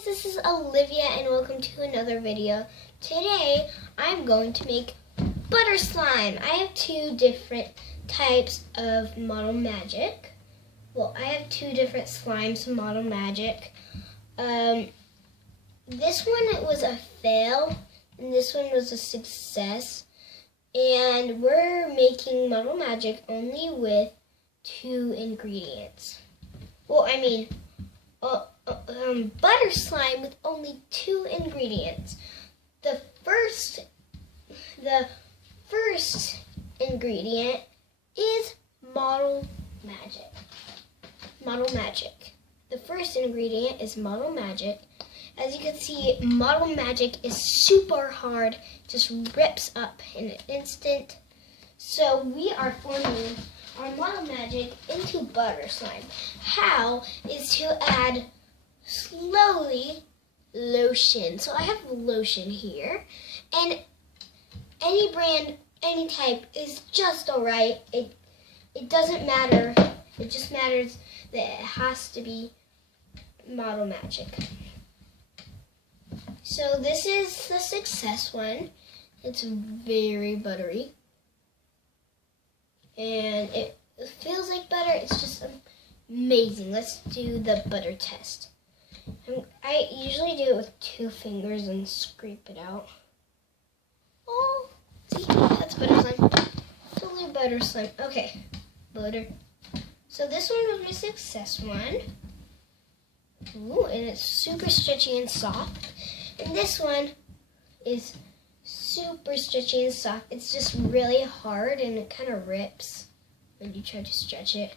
guys, this is Olivia and welcome to another video. Today I'm going to make butter slime. I have two different types of Model Magic. Well, I have two different slimes from Model Magic. This one was a fail and this one was a success. And we're making Model Magic only with two ingredients. Well, I mean, butter slime with only two ingredients. The first ingredient is Model Magic. Model Magic. The first ingredient is Model Magic. As you can see, Model Magic is super hard, just rips up in an instant. So we are forming our Model Magic into butter slime. How is to add slowly lotion. So I have lotion here, and any brand, any type is just alright. It doesn't matter. It just matters that it has to be Model Magic. So this is the success one. It's very buttery. And it feels like butter. It's just amazing. Let's do the butter test. I usually do it with 2 fingers and scrape it out. Oh, see, that's butter slime. Totally butter slime. Okay, butter. So this one was my success one. Ooh, and it's super stretchy and soft. And this one is super stretchy and soft. It's just really hard and it kind of rips when you try to stretch it.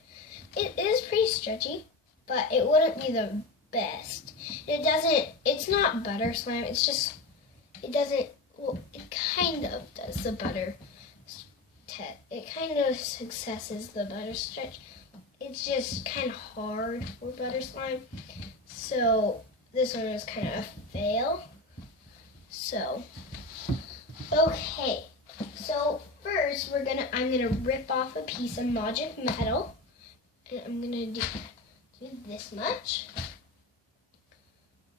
It is pretty stretchy, but it wouldn't be the best. It's not butter slime. It's just, well, it kind of does the butter test. It kind of successes the butter stretch. It's just kind of hard for butter slime. So this one is kind of a fail. So, okay. So first I'm gonna rip off a piece of Magic Metal, and I'm gonna do this much.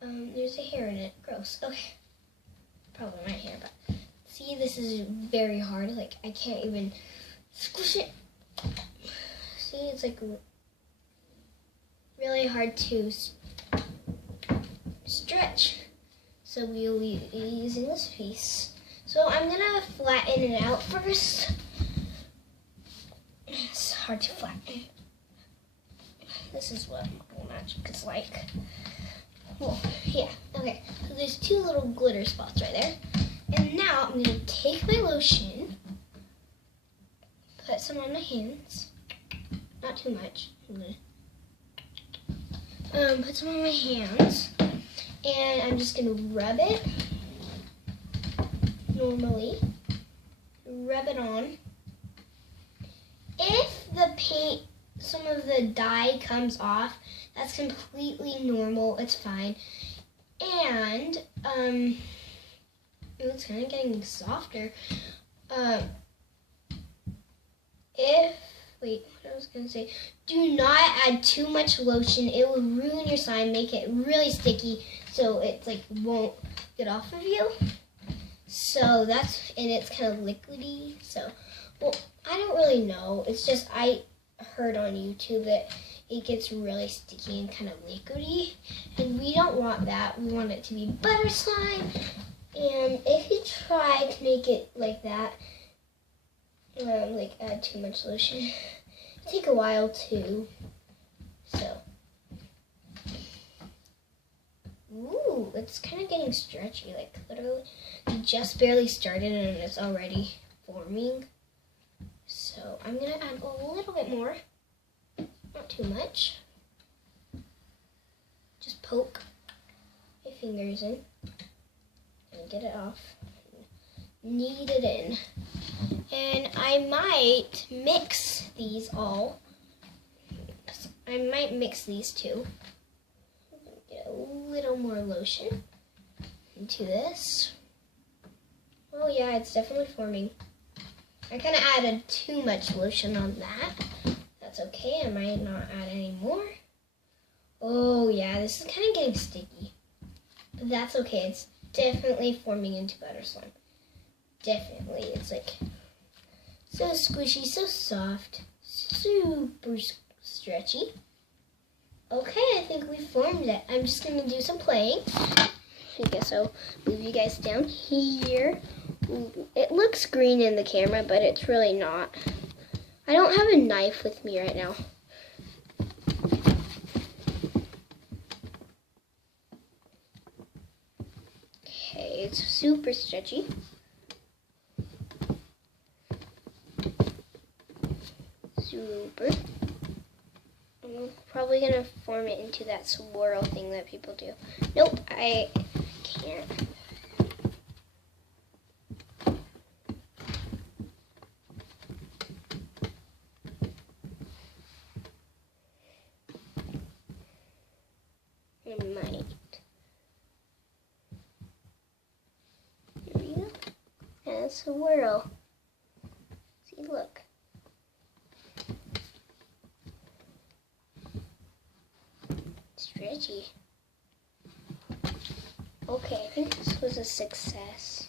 There's a hair in it. Gross. Okay. Probably my hair, but see, this is very hard. Like, I can't even squish it. See, it's like really hard to stretch. So we'll be using this piece. So I'm gonna flatten it out first. It's hard to flatten. This is what Model Magic is like. Well, yeah, okay. So there's 2 little glitter spots right there. And now I'm gonna take my lotion, put some on my hands. Not too much. I'm gonna put some on my hands. And I'm just gonna rub it normally. Rub it on. If the paint, some of the dye comes off, that's completely normal. It's fine. And it's kind of getting softer. What I was gonna say, do not add too much lotion. It will ruin your slime, make it really sticky, so it's like won't get off of you. So and it's kind of liquidy. So, well, I don't really know. It's just I heard on YouTube that it gets really sticky and kind of liquidy, and we don't want that. We want it to be butter slime. And if you try to make it like that, like add too much lotion, it'll take a while too. So, ooh, it's kind of getting stretchy. Like literally, we just barely started and it's already forming. So I'm gonna add a little bit more, not too much. Just poke my fingers in and get it off. Knead it in. And I might mix these all. I might mix these two. Get a little more lotion into this. Oh yeah, it's definitely forming. I kind of added too much lotion on that. That's okay, I might not add any more. Oh yeah, this is kind of getting sticky. that's okay. It's definitely forming into butter slime. Definitely. It's like so squishy, so soft, super stretchy. Okay, I think we formed it. I'm just going to do some playing. I guess I'll move you guys down here. It looks green in the camera, but it's really not. I don't have a knife with me right now. Okay, it's super stretchy. Super. I'm probably going to form it into that swirl thing that people do. Nope, I can't. I might. There we go. And a swirl. See, look. Stretchy. Okay, I think this was a success.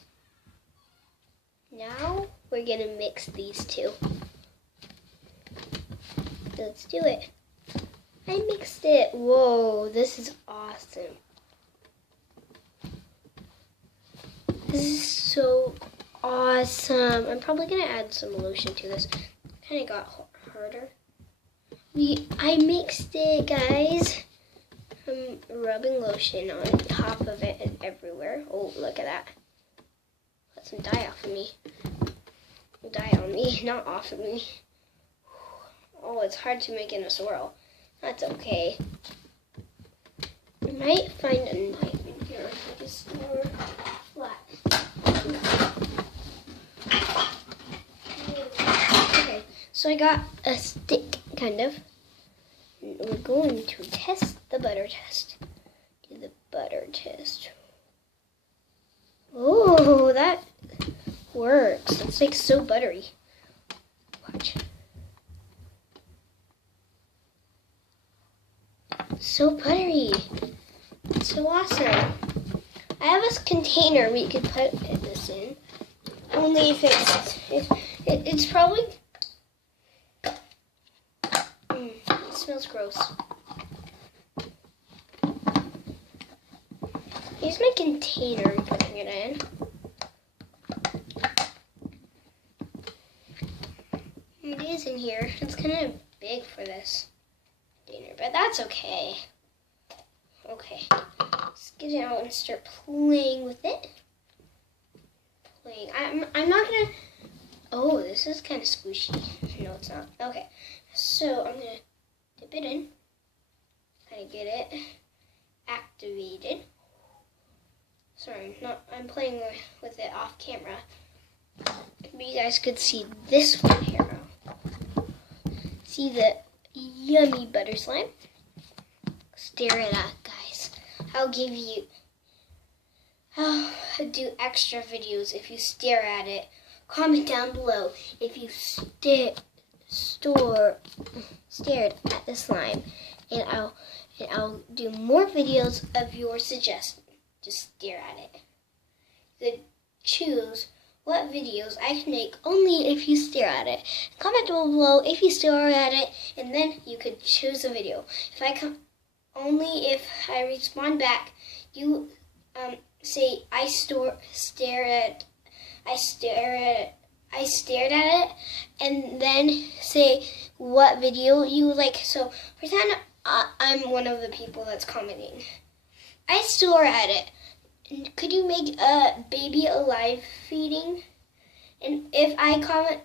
Now we're gonna mix these two. Let's do it. I mixed it. Whoa, this is awesome. This is so awesome. I'm probably gonna add some lotion to this. Kind of got harder. I mixed it, guys. I'm rubbing lotion on top of it and everywhere. Oh, look at that. Let some dye off of me. Dye on me, not off of me. Oh, it's hard to make in a swirl. That's okay. I might find a knife in here. Just more flat. Okay, so I got a stick, kind of. We're going to test the butter test. Do the butter test. Oh, that works. It's like so buttery. Watch. So buttery. It's so awesome. I have a container we could put this in. Only if it's probably... it smells gross. Here's my container I'm putting it in. It is in here. It's kind of big for this container, but that's okay. Okay, let's get it out and start playing with it. I'm not gonna. Oh, this is kind of squishy. No, it's not. Okay, so I'm gonna dip it in. Kind of get it activated. Sorry, I'm playing with it off camera. But you guys could see this one here. See the yummy butter slime? Stare it at, guys. I'll do extra videos if you stare at it. Comment down below if you stared at the slime, and I'll do more videos of your suggestion. Just stare at it. You choose what videos I can make only if you stare at it. Comment down below if you stare at it, and then you could choose a video. Only if I respond back, you say I stared at it, and then say what video you like. So pretend I'm one of the people that's commenting. I stare at it. Could you make a baby alive feeding? And if I comment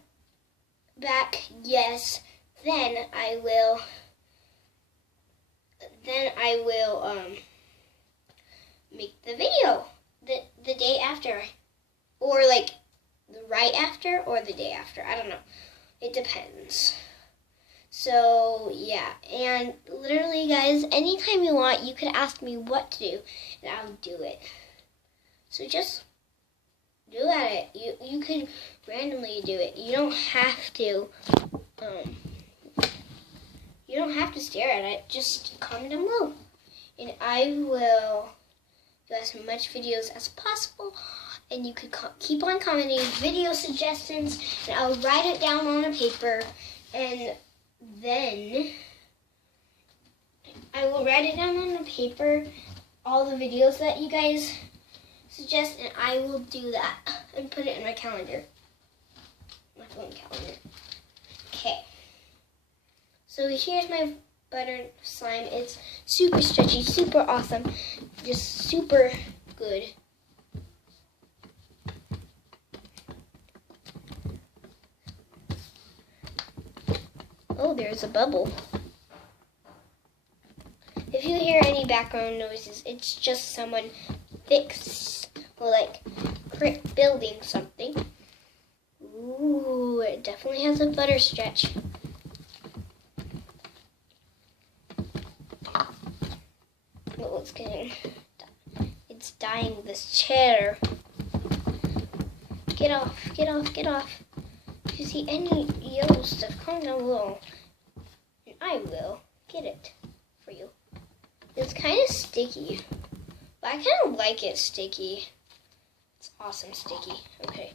back yes, then I will make the video the day after, or like right after, or the day after. I don't know. It depends. So yeah, and literally, guys, anytime you want, you could ask me what to do, and I'll do it. So just do at it. You could randomly do it. You don't have to. You don't have to stare at it. Just comment down below, and I will do as much videos as possible. And you could keep on commenting video suggestions, and I'll write it down on a paper, and then I will write it down on a paper, all the videos that you guys suggest, and I will do that and put it in my calendar, my phone calendar. Okay, so here's my butter slime. It's super stretchy, super awesome, just super good. Oh, there's a bubble. If you hear any background noises, it's just someone building something. Ooh, it definitely has a butter stretch. Oh, it's dying this chair. Get off, get off, get off. If you see any yellow stuff, comment down below, and I will get it for you. It's kind of sticky, but I kind of like it sticky. It's awesome sticky. Okay.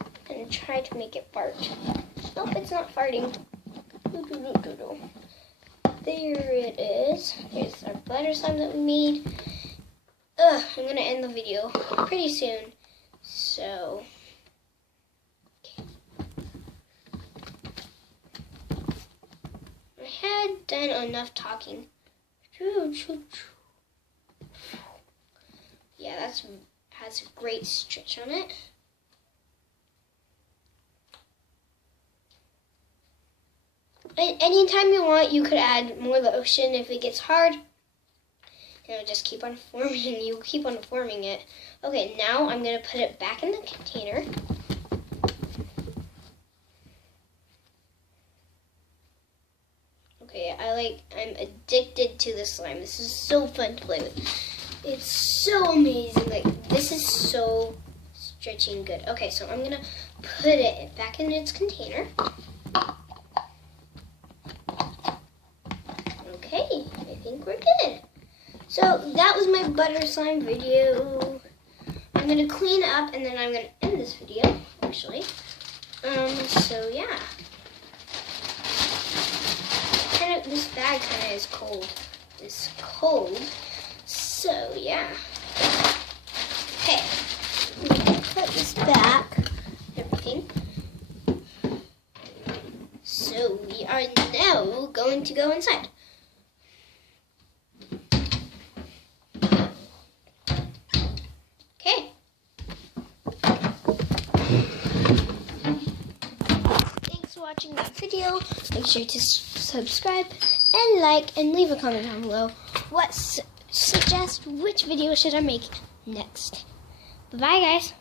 I'm going to try to make it fart. Nope, it's not farting. There it is. Here's our butter slime that we made. I'm going to end the video pretty soon. So, okay. I had done enough talking. Yeah, has a great stretch on it. And anytime you want, you could add more lotion if it gets hard. It'll just keep on forming. You keep on forming it. Okay, now I'm gonna put it back in the container. Okay, I'm addicted to this slime. This is so fun to play with. It's so amazing. Like, this is so stretchy and good. Okay, so I'm gonna put it back in its container. Okay, I think we're good. So that was my butter slime video. I'm gonna clean up and then I'm gonna end this video, actually. So yeah. This bag kinda is cold. It's cold. So yeah. Okay. I'm gonna put this back, everything. So we are now going to go inside. Okay. Thanks for watching that video. Make sure to subscribe and like and leave a comment down below. Suggest which video should I make next. Bye guys.